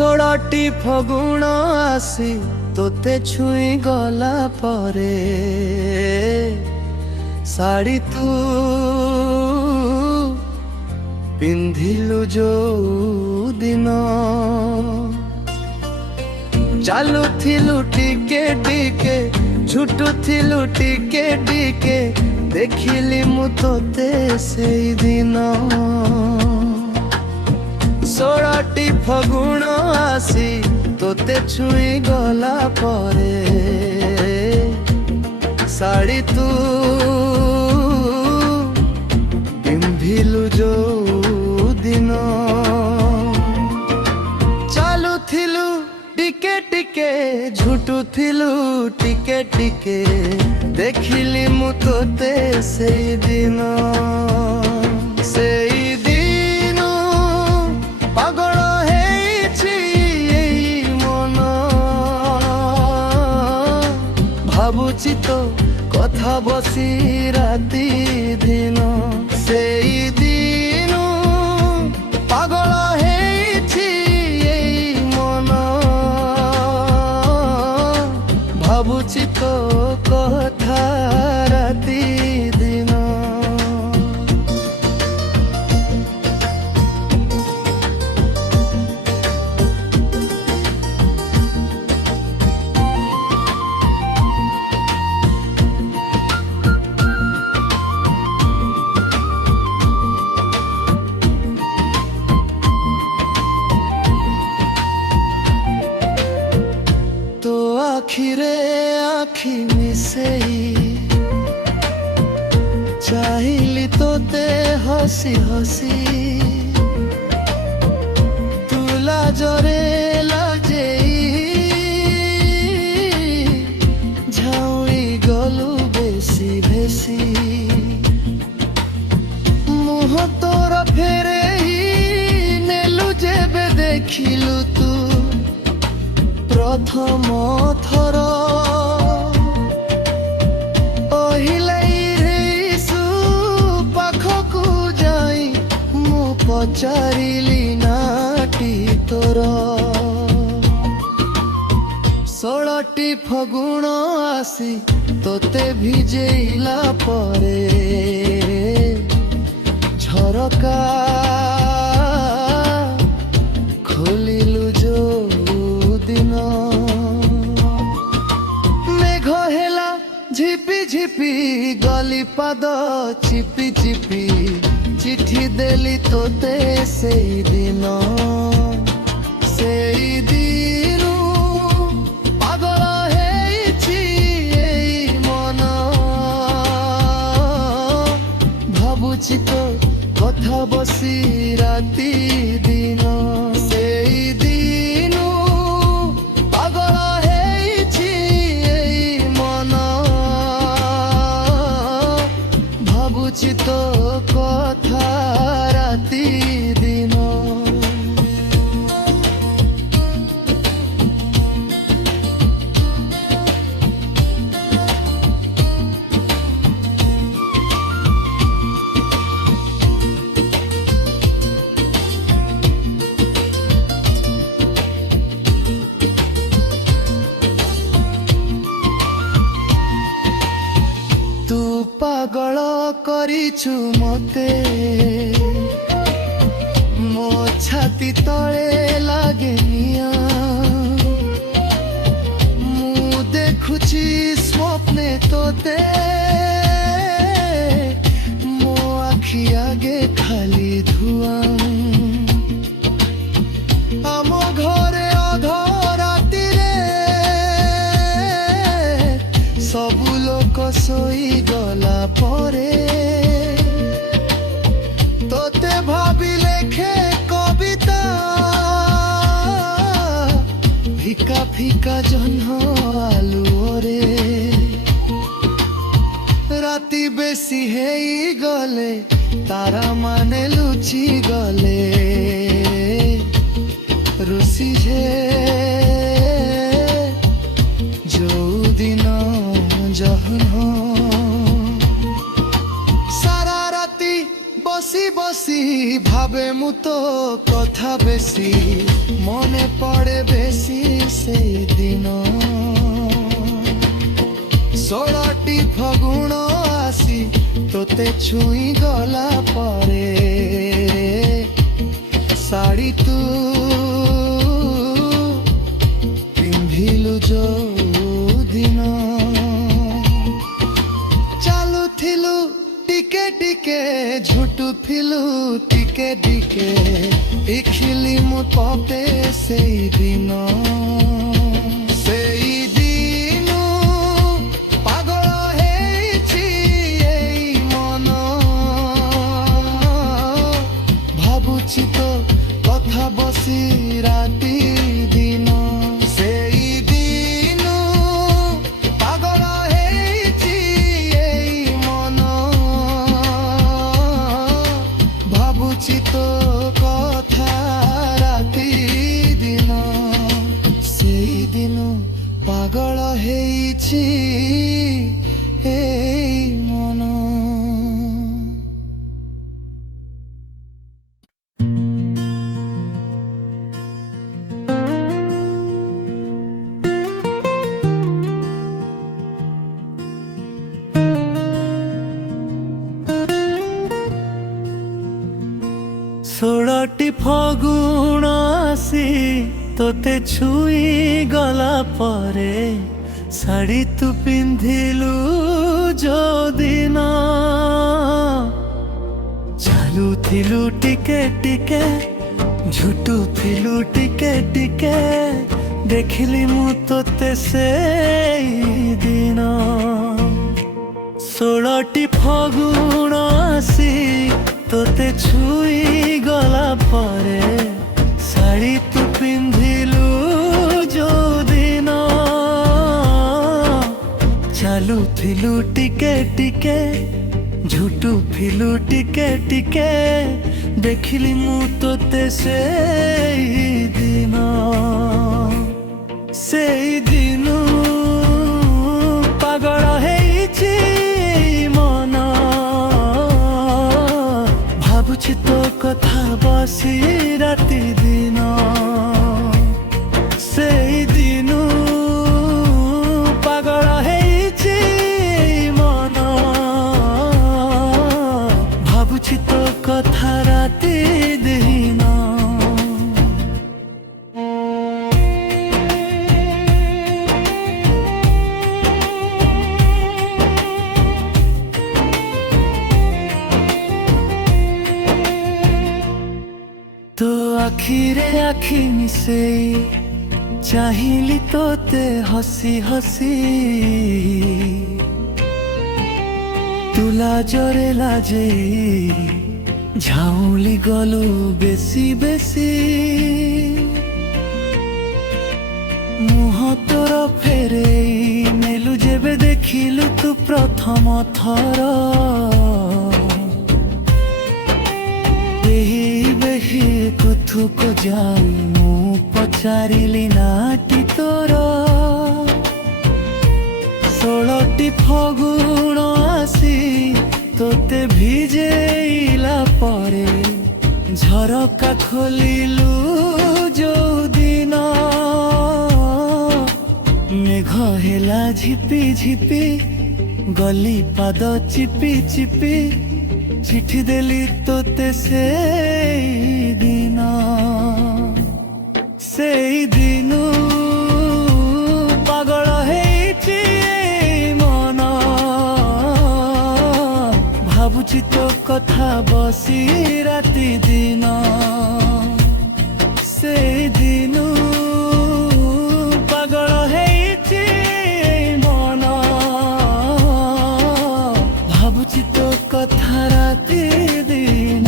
ଷୋଳଟି ଫଗୁଣ ଆସି ତୋତେ ଛୁଇଁ ଗଲା ପରେ ଶାଢ଼ୀ ତୁ ପିନ୍ଧିଲୁ ଯୋଉ ଦିନ ଚାଲୁଥିଲୁ ଟିକେ ଟିକେ ଛୁଟୁଥିଲୁ ଟିକେ ଟିକେ ଦେଖିଲି ମୁଁ ତୋତେ ସେଇଦିନ ଷୋଳଟି ଫଗୁଣ ଆସି ତୋତେ ଛୁଇଁ ଗଲା ପରେ ଶାଢ଼ୀ ତୁ ପିନ୍ଧିଲୁ ଯୋଉ ଦିନ ଚାଲୁଥିଲୁ ଟିକେ ଟିକେ ଝୁଟୁଥିଲୁ ଟିକେ ଟିକେ ଦେଖିଲି ମୁଁ ତୋତେ ସେଇଦିନ ସେଇଦିନ ପାଗଳ ହେଇଛି ଏଇ ମନ ଭାବୁଛି ତ କଥା ବସି ରାତି ଦିନ ସେଇଦିନ ପାଗଳ ହେଇଛି ଏଇ ମନ ଭାବୁଛି ତ କଥା ରାତି ଦିନ तो आखिरे आखि मिसेई चाहिली तोते हसी हसी तू लाजरे लाजेई झाउई गलु बेसी बेसी मुह तोर फेरेई नेलु जेबे देखिलु तू प्रथम थर पाखकू जाई मु पचारिली नाटी तोर षोलटी फगुण आसी तोते भिजेइला परे झरका खोलिलु जो दिन मेघ हेला झिपी झिपी गली पाद चिपी चिपी चिठी देली तोते ସେଇଦିନ ସେଇଦିନ ପାଗଳ ହେଇଛି ଏଇ ମନ ଭାବୁଛି ତ କଥା ବସି ରାତି ଦିନ ସେଇଦିନ ପାଗଳ ହେଇଛି ଏଇ ମନ ଭାବୁଛି ତ କଥା ରାତି ଦିନ तू पागल करिछु मते मो छाती तले लागे निया मु देखुछि स्वप्ने तोते मो आखि आगे खाली धुआं आम घरे अधराती रे सबु लोक सोई गला परे तोते भाबी लेखे कविता फिका फिका जह्न आलुओरे राति बेसी हेई गले तारा माने लुचि गले रुसी जे जोउ दिन जहन सारा राति बसी बसी भावे मु तो কথা বেশি মনে পড়ে বেশি সেই দিন। ষোলটি ଫଗୁଣ আসি তোতে ছুঁই গলা পরে শাড়ি তু ପିନ୍ଧିଲୁ ଯୋଉଦିନ। ଚାଲୁଥିଲୁ ଟିକେ ଟିକେ ଝୁଟୁଥିଲୁ ଟିକେ ଟିକେ ଦେଖିଲି ମୁଁ ତତେ ସେଇଦିନ। ସେଇଦିନ ପାଗଳ ହେଇଛି ଏଇ ମନ, ଭାବୁଛି ତୋ କଥା ବସି ରାତି ଦିନ। ସେଇଦିନ ପାଗଳ ହେଇଛି ଏଇ ମନ, ଭାବୁଛି ତୋ କଥା ରାତି ଦିନ। ସେଇଦିନ ପାଗଳ ହେଇଛି ଏଇ ମନ। ষোলটি ଫଗୁଣ আসি তোতে ছুঁই গলা পরে শাড়ি তু পিন্ধিলু ଯୋଉଦିନ। ଚାଲୁଥିଲୁ ଟିକେ ଟିକେ ଝୁଟୁଥିଲୁ ଟିକେ ଟିକେ ଦେଖିଲି ମୁଁ ତୋତେ ସେଇଦିନ। ଷୋଳଟି ଫଗୁଣ আসি তোতে ছুঁই গলা পরে শাড়ি তু পিন্ধিলু ଯୋଉଦିନ। ଚାଲୁଥିଲୁ ଟିକେ ଟିକେ ଝୁଟୁଥିଲୁ ଟିକେ ଟିକେ ଦେଖିଲି ମୁଁ ତୋତେ ସେଇଦିନ। ସେଇଦିନ ପାଗଳ ହେଇଛି ମନ, ଭାବୁଛି ତୋ କଥା ବସି ରାତି ଦିନ। ସେଇଦିନ ପାଗଳ ହେଇଛି ମନ, ଭାବୁଛି ତୋ କଥା ରାତି ଦିନ। ତୋ ଆଖିରେ ଆଖି ମିଶେଇ ଚାହିଁଲି ତୋତେ ହସି ହସି, ତୁ ଲାଜରେ ଲାଜେଇ ଝାଉଁଲି ଗଲୁ ବେଶୀ ବେଶୀ। ମୁହଁ ତୋର ଫେରେଇ ନେଲୁ ଯେବେ ଦେଖିଲୁ ତୁ ପ୍ରଥମ ଥର। କୁଥୁକୁ ଯାଇ ମୁଁ ପଚାରିଲି ନାଟି ତୋର। ଷୋଳଟି ଫଗୁଣ আসি তোতে ଭିଜେଇଲା ପରେ ଝରକା ଖୋଲିଲୁ ଯୋଉଦିନ। ମେଘ ହେଲା ଝିପି ଝିପି ଗଲି ପାଦ ଚିପି ଚିପି ଚିଠି ଦେଲି ତୋତେ ସେଇଦିନ। ସେଇଦିନ ପାଗଳ ହେଇଛି ଏଇ ମନ, ଭାବୁଛି ତୋ କଥା ବସି ରାତି ଦିନ। ସେଇଦିନ ପାଗଳ ହେଇଛି ଏଇ ମନ, ଭାବୁଛି ତୋ କଥା ରାତି ଦିନ।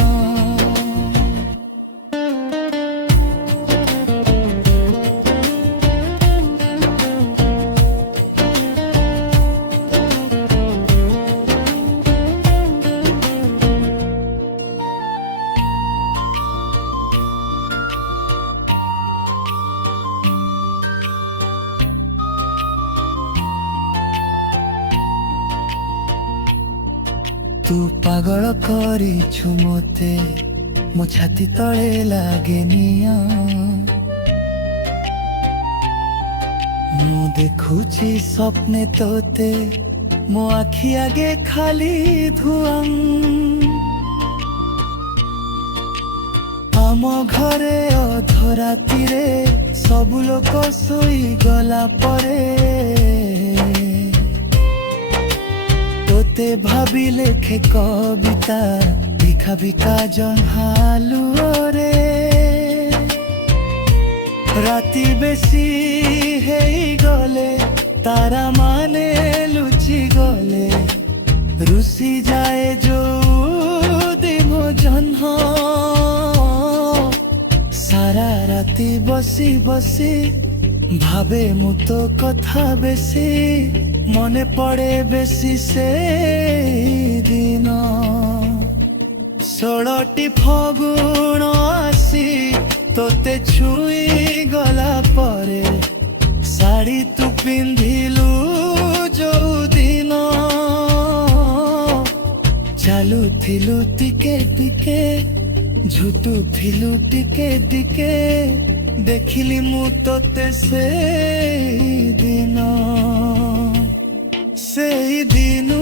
ତୁ ପାଗଳ କରିଛୁ ମୋତେ ମୋ ଛାତି ତଳେ ଲାଗେ ନିଆଁ। ମୁଁ ଦେଖୁଛି ସ୍ୱପ୍ନେ ତୋତେ, ମୋ ଆଖି ଆଗେ ଖାଲି ଧୂଆଁ। ଆମ ଘରେ ଅଧରାତିରେ ସବୁ ଲୋକ ଶୋଇଗଲା ପରେ ତୋତେ ଭାବି ଲେଖେ କବିତା, ଭିକା ଭିକା ଜହ୍ନାଲୁଅରେ। ରାତି ବେଶୀ ହେଇଗଲେ ତାରା ମାନେ ଲୁଚି ଗଲେ, ରୁଷି ଯାଏ ଯୋଉ ଦିନ ଜହ୍ନ। ସାରା ରାତି ବସି ବସି ଭାବେ ମୁଁ ତୋ କଥା ବେଶୀ, ମନେ ପଡେ ବେଶୀ ସେ ଦିନ। 16ଟି ଫଗୁଣ ଆସି ତୋତେ ଛୁଇଁ ଗଲା ପରେ, ଶାଢ଼ୀ ତୁ ପିନ୍ଧିଲୁ ଯୋଉ ଦିନ। ଚାଲୁଥିଲୁ ଟିକେ ଟିକେ, ଝୁଟୁଥିଲୁ ଟିକେ ଟିକେ, ଦେଖିଲି ମୁଁ ତୋତେ ସେଇଦିନ। ସେଇଦିନୁ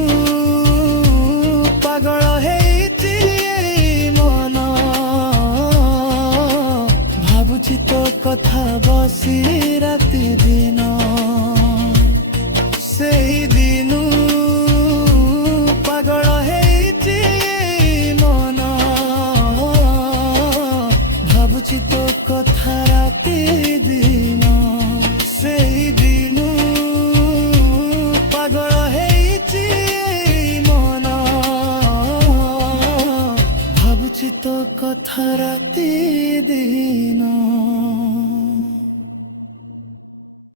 ପାଗଳ ହେଇଛି ଏଇ ମନ, ଭାବୁଛି ତୋ କଥା ବସି ରାତି ଦିନ। ସେଇଦିନୁ ପାଗଳ ହେଇଛି ଏଇ ମନ, ଭାବୁଛି ତୋ କଥା ରାତି ଦିନ। ସେଇଦିନୁ ପାଗଳ ହେଇଛି ଏଇ ମନ, ଭାବୁଛି ତୋ କଥା ରାତି ଦିନ।